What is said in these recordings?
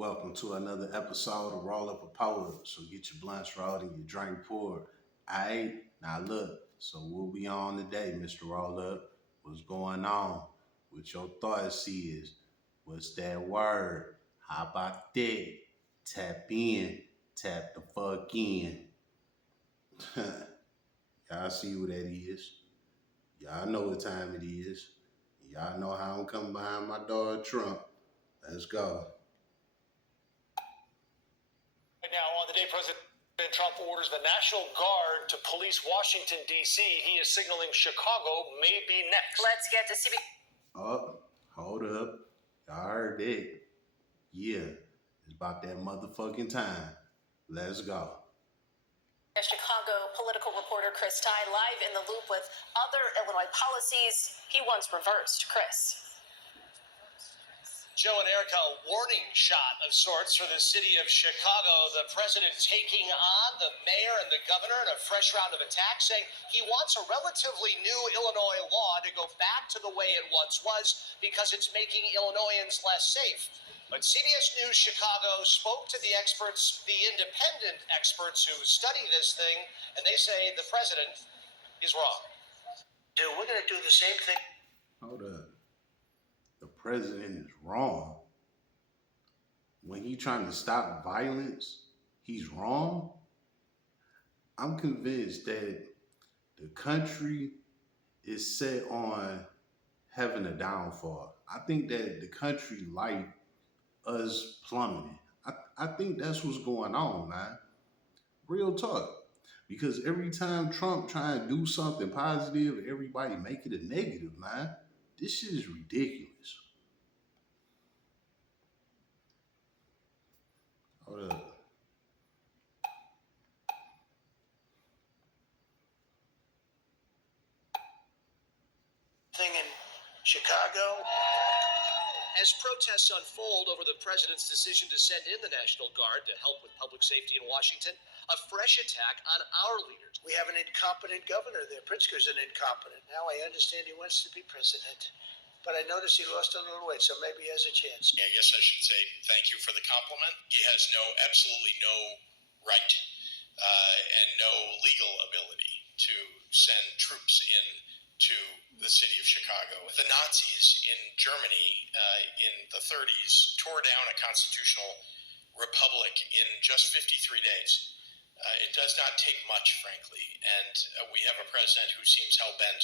Welcome to another episode of Roll Up a Poet. So get your blunts rolled and your drink poured. Aight, now look. So what we on today, Mr. Roll Up? What's going on? What your thoughts is? What's that word? How about that? Tap in. Tap the fuck in. Y'all see what that is. Y'all know what time it is. Y'all know how I'm coming behind my dog Trump. Let's go. Right now, on the day President Trump orders the National Guard to police Washington, D.C., he is signaling Chicago may be next. Let's get to CB. Oh, hold up. Y'all heard that. Yeah, it's about that motherfucking time. Let's go. Chicago political reporter Chris Ty live in the loop with other Illinois policies he once reversed. Chris. Joe and Erica, a warning shot of sorts for the city of Chicago. The president taking on the mayor and the governor in a fresh round of attacks, saying he wants a relatively new Illinois law to go back to the way it once was because it's making Illinoisans less safe. But CBS News Chicago spoke to the experts, the independent experts who study this thing, and they say the president is wrong. Dude, we're going to do the same thing. Hold up. The president is wrong. When he trying to stop violence, he's wrong. I'm convinced that the country is set on having a downfall. I think that the country like us plummeting. I think that's what's going on, man. Real talk. Because every time Trump try and do something positive, everybody make it a negative, man. This shit is ridiculous. Hold up. Thing in Chicago. As protests unfold over the president's decision to send in the National Guard to help with public safety in Washington, a fresh attack on our leaders. We have an incompetent governor there. Pritzker's an incompetent. Now I understand he wants to be president. But I noticed he lost a little weight, so maybe he has a chance. I guess I should say thank you for the compliment. He has absolutely no right and no legal ability to send troops in to the city of Chicago. The Nazis in Germany in the 30s tore down a constitutional republic in just 53 days. It does not take much, frankly, and we have a president who seems hell-bent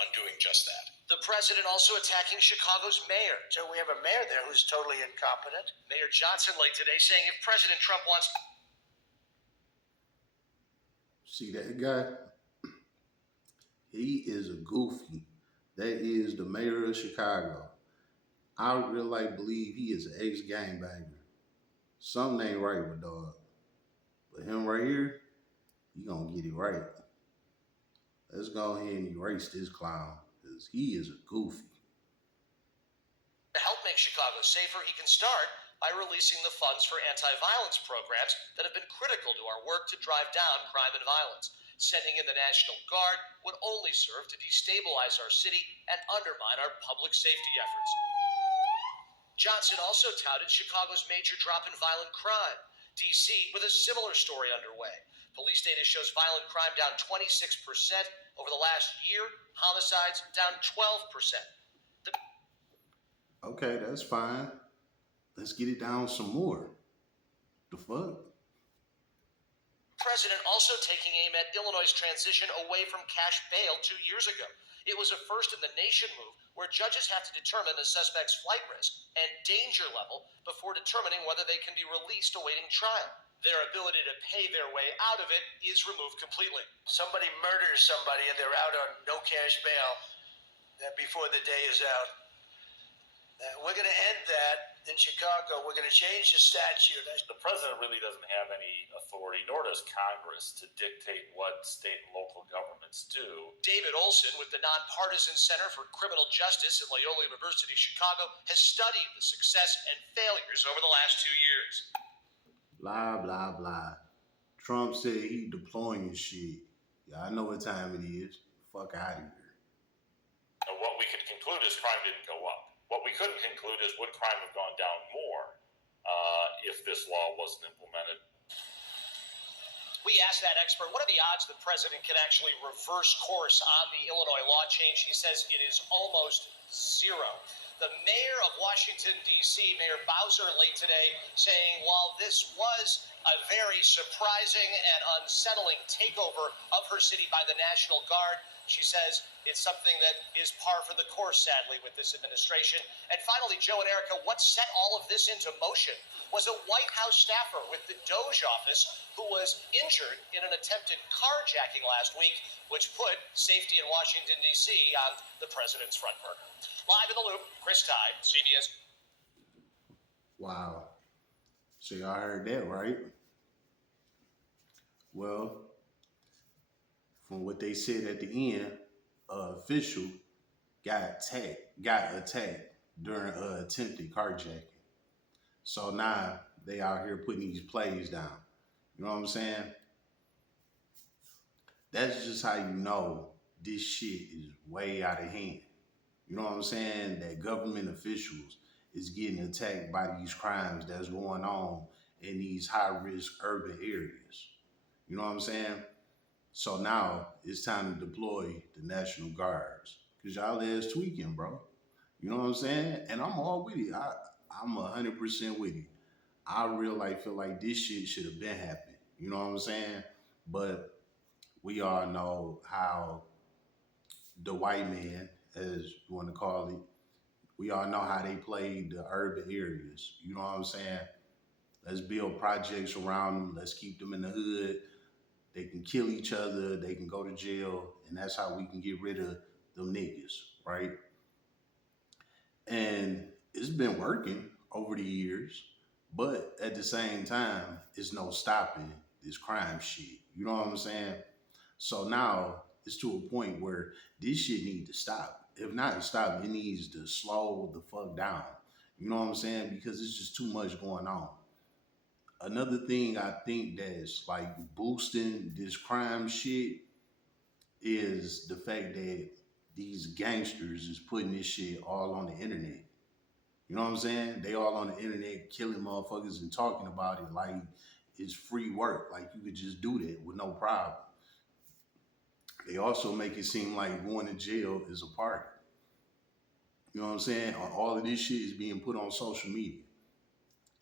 on doing just that. The president also attacking Chicago's mayor. So we have a mayor there who's totally incompetent. Mayor Johnson late today saying if President Trump wants... See that guy? He is a goofy. That is the mayor of Chicago. I really believe he is an ex-gangbanger. Something ain't right with dog. But him right here, he gonna get it right. Let's go ahead and erase this clown, because he is a goofy. To help make Chicago safer, he can start by releasing the funds for anti-violence programs that have been critical to our work to drive down crime and violence. Sending in the National Guard would only serve to destabilize our city and undermine our public safety efforts. Johnson also touted Chicago's major drop in violent crime. D.C. with a similar story underway. Police data shows violent crime down 26% over the last year, homicides down 12%. Okay, that's fine. Let's get it down some more. The fuck? President also taking aim at Illinois' transition away from cash bail 2 years ago. It was a first in the nation move where judges have to determine a suspect's flight risk and danger level before determining whether they can be released awaiting trial. Their ability to pay their way out of it is removed completely. Somebody murders somebody and they're out on no cash bail before the day is out. We're going to end that in Chicago. We're going to change the statute. The president really doesn't have any authority, nor does Congress, to dictate what state and local governments do. David Olson with the Nonpartisan Center for Criminal Justice at Loyola University Chicago has studied the success and failures over the last 2 years. Blah, blah, blah. Trump said he deploying shit. Yeah, I know what time it is. Fuck out of here. And what we could conclude is crime didn't go up. What we couldn't conclude is would crime have gone down more this law wasn't implemented. We asked that expert, what are the odds the president can actually reverse course on the Illinois law change? He says it is almost zero. The mayor of Washington, D.C., Mayor Bowser, late today, saying while this was a very surprising and unsettling takeover of her city by the National Guard, she says it's something that is par for the course, sadly, with this administration. And finally, Joe and Erica, what set all of this into motion was a White House staffer with the Doge office who was injured in an attempted carjacking last week, which put safety in Washington, D.C. on the president's front burner. Live in the Loop, Chris Tide, CBS. Wow. So y'all heard that, right? Well, from what they said at the end, official got attacked during attempted carjacking. So now they out here putting these plays down. You know what I'm saying? That's just how you know this shit is way out of hand. You know what I'm saying? That government officials is getting attacked by these crimes that's going on in these high-risk urban areas. You know what I'm saying? So now it's time to deploy the National Guards. Because y'all is tweaking, bro. You know what I'm saying? And I'm all with it. I'm 100% with it. I really feel like this shit should have been happening. You know what I'm saying? But we all know how the white man, as you want to call it, we all know how they played the urban areas. You know what I'm saying? Let's build projects around them. Let's keep them in the hood. They can kill each other. They can go to jail. And that's how we can get rid of them niggas, right? And it's been working over the years. But at the same time, it's no stopping this crime shit. You know what I'm saying? So now it's to a point where this shit needs to stop. If not stop, it needs to slow the fuck down. You know what I'm saying? Because it's just too much going on. Another thing I think that's like boosting this crime shit is the fact that these gangsters is putting this shit all on the internet. You know what I'm saying? They all on the internet killing motherfuckers and talking about it like it's free work. Like you could just do that with no problem. They also make it seem like going to jail is a party. You know what I'm saying? All of this shit is being put on social media.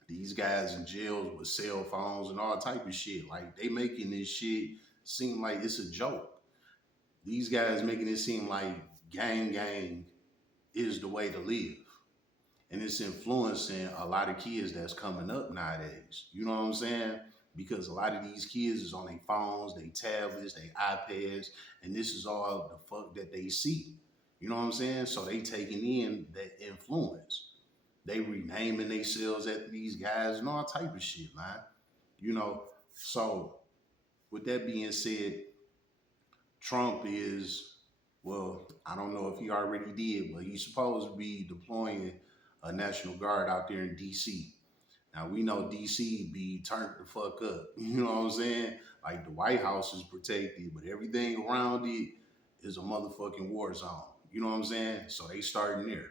These guys in jails with cell phones and all type of shit. Like they making this shit seem like it's a joke. These guys making it seem like gang is the way to live. And it's influencing a lot of kids that's coming up nowadays. You know what I'm saying? Because a lot of these kids is on their phones, their tablets, their iPads, and this is all the fuck that they see. You know what I'm saying? So they taking in that influence. They renaming themselves after these guys and all type of shit, man. You know, so with that being said, Trump is, well, I don't know if he already did, but he's supposed to be deploying a National Guard out there in D.C. Now, we know D.C. be turned the fuck up. You know what I'm saying? Like, the White House is protected, but everything around it is a motherfucking war zone. You know what I'm saying? So they starting there.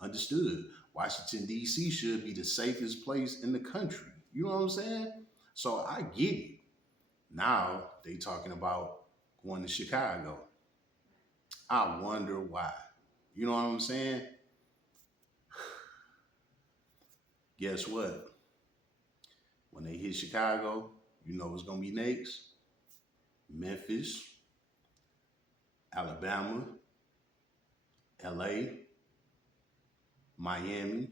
Understood. Washington, D.C. should be the safest place in the country. You know what I'm saying? So I get it. Now they talking about going to Chicago. I wonder why. You know what I'm saying? Guess what? When they hit Chicago, you know what's going to be next? Memphis, Alabama, LA, Miami,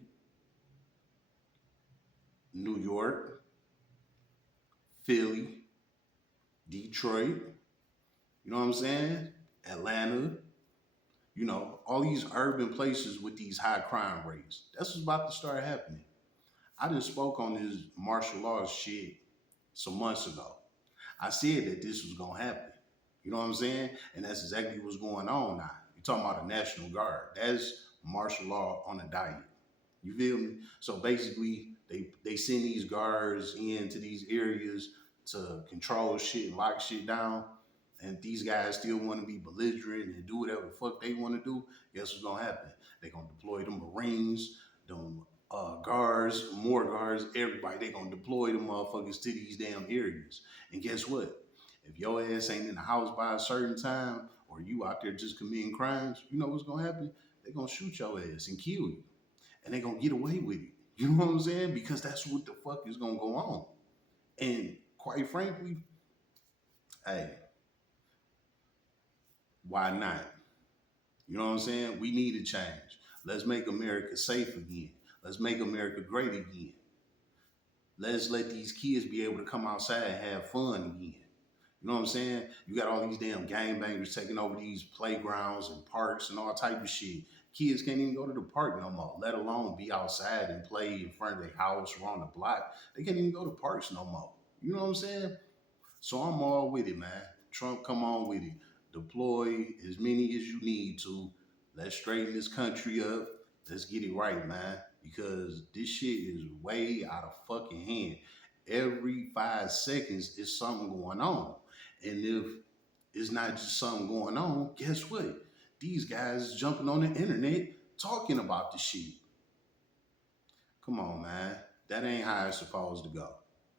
New York, Philly, Detroit, you know what I'm saying? Atlanta, you know, all these urban places with these high crime rates. That's what's about to start happening. I just spoke on this martial law shit some months ago. I said that this was going to happen. You know what I'm saying? And that's exactly what's going on now. You're talking about a National Guard. That's martial law on a diet. You feel me? So basically, they send these guards into these areas to control shit and lock shit down. And these guys still want to be belligerent and do whatever the fuck they want to do. Guess what's going to happen? They're going to deploy them Marines, them guards, more guards, everybody. They gonna deploy the motherfuckers to these damn areas. And guess what? If your ass ain't in the house by a certain time, or you out there just committing crimes, you know what's gonna happen? They gonna shoot your ass and kill you, and they gonna get away with it. You know what I'm saying? Because that's what the fuck is gonna go on. And quite frankly, hey, why not? You know what I'm saying? We need a change. Let's make America safe again. Let's make America great again. Let's let these kids be able to come outside and have fun again. You know what I'm saying? You got all these damn gangbangers taking over these playgrounds and parks and all type of shit. Kids can't even go to the park no more, let alone be outside and play in front of their house or on the block. They can't even go to parks no more. You know what I'm saying? So I'm all with it, man. Trump, come on with it. Deploy as many as you need to. Let's straighten this country up. Let's get it right, man. Because this shit is way out of fucking hand. Every 5 seconds is something going on. And if it's not just something going on, guess what? These guys jumping on the internet talking about the shit. Come on, man. That ain't how it's supposed to go.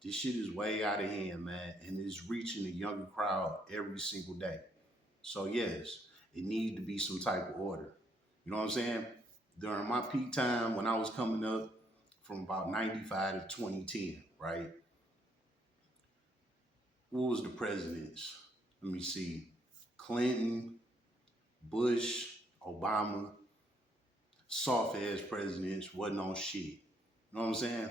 This shit is way out of hand, man, and it's reaching a younger crowd every single day. So yes, it needs to be some type of order. You know what I'm saying? During my peak time when I was coming up from about 95 to 2010, right? What was the presidents? Let me see. Clinton, Bush, Obama, soft ass presidents, wasn't on shit. You know what I'm saying?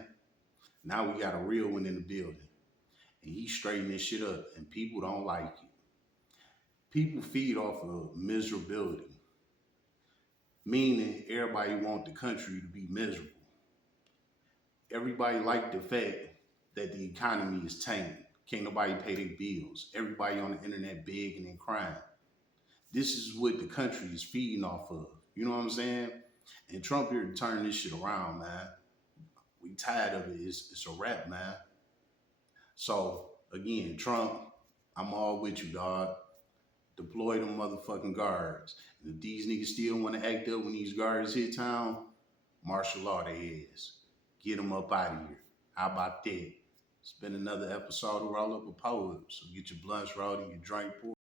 Now we got a real one in the building. And he's straightening this shit up, and people don't like it. People feed off of miserability, meaning everybody want the country to be miserable. Everybody like the fact that the economy is tanked. Can't nobody pay their bills. Everybody on the internet begging and crying. This is what the country is feeding off of. You know what I'm saying? And Trump here to turn this shit around, man. We tired of it. It's a wrap, man. So again, Trump, I'm all with you, dog. Deploy them motherfucking guards. And if these niggas still want to act up when these guards hit town, martial law their heads. Get them up out of here. How about that? It's been another episode of Roll Up a Poet. So get your blunts rolled and your drink poured.